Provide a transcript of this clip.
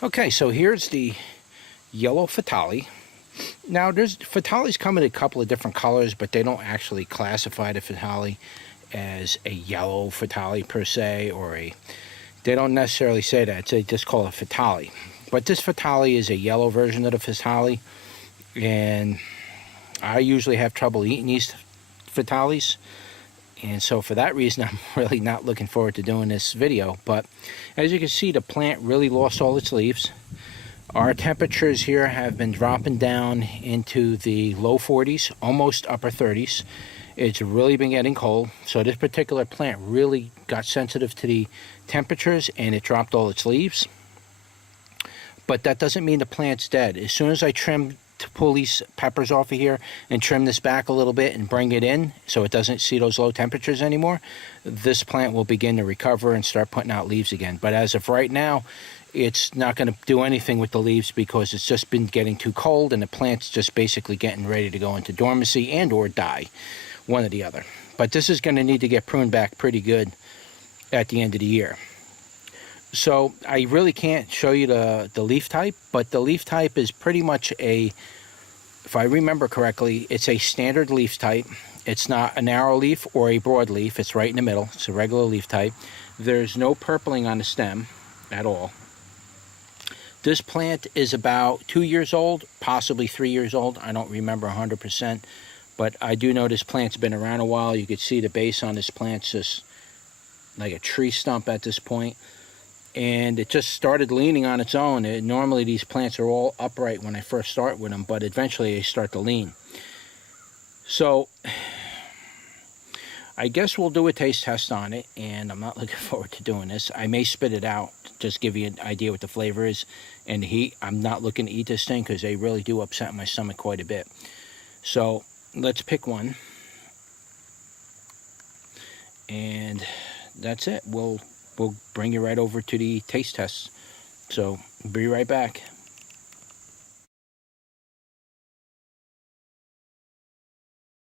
Okay, so here's the yellow Fatalii. Now, Fatali's come in a couple of different colors, but they don't actually classify the Fatalii as a yellow Fatalii per se, they don't necessarily say that. They just call it Fatalii. But this Fatalii is a yellow version of the Fatalii, and I usually have trouble eating these Fatalis, and so for that reason I'm really not looking forward to doing this video. But as you can see, the plant really lost all its leaves. Our temperatures here have been dropping down into the low 40s, almost upper 30s. It's really been getting cold, so this particular plant really got sensitive to the temperatures and it dropped all its leaves. But that doesn't mean the plant's dead. As soon as I trim to pull these peppers off of here and trim this back a little bit and bring it in so it doesn't see those low temperatures anymore, this plant will begin to recover and start putting out leaves again. But as of right now, it's not going to do anything with the leaves because it's just been getting too cold and the plant's just basically getting ready to go into dormancy and or die, one or the other. But this is going to need to get pruned back pretty good at the end of the year. So I really can't show you the leaf type, but the leaf type is pretty much if I remember correctly, it's a standard leaf type. It's not a narrow leaf or a broad leaf. It's right in the middle. It's a regular leaf type. There's no purpling on the stem at all. This plant is about 2 years old, possibly 3 years old. I don't remember 100%, but I do know this plant's been around a while. You can see the base on this plant's just like a tree stump at this point. And it just started leaning on its own. Normally these plants are all upright when I first start with them, but eventually they start to lean. So I guess we'll do a taste test on it, and I'm not looking forward to doing this. I may spit it out, just give you an idea what the flavor is and the heat. I'm not looking to eat this thing because they really do upset my stomach quite a bit. So let's pick one. And that's it. We'll bring you right over to the taste test. So be right back.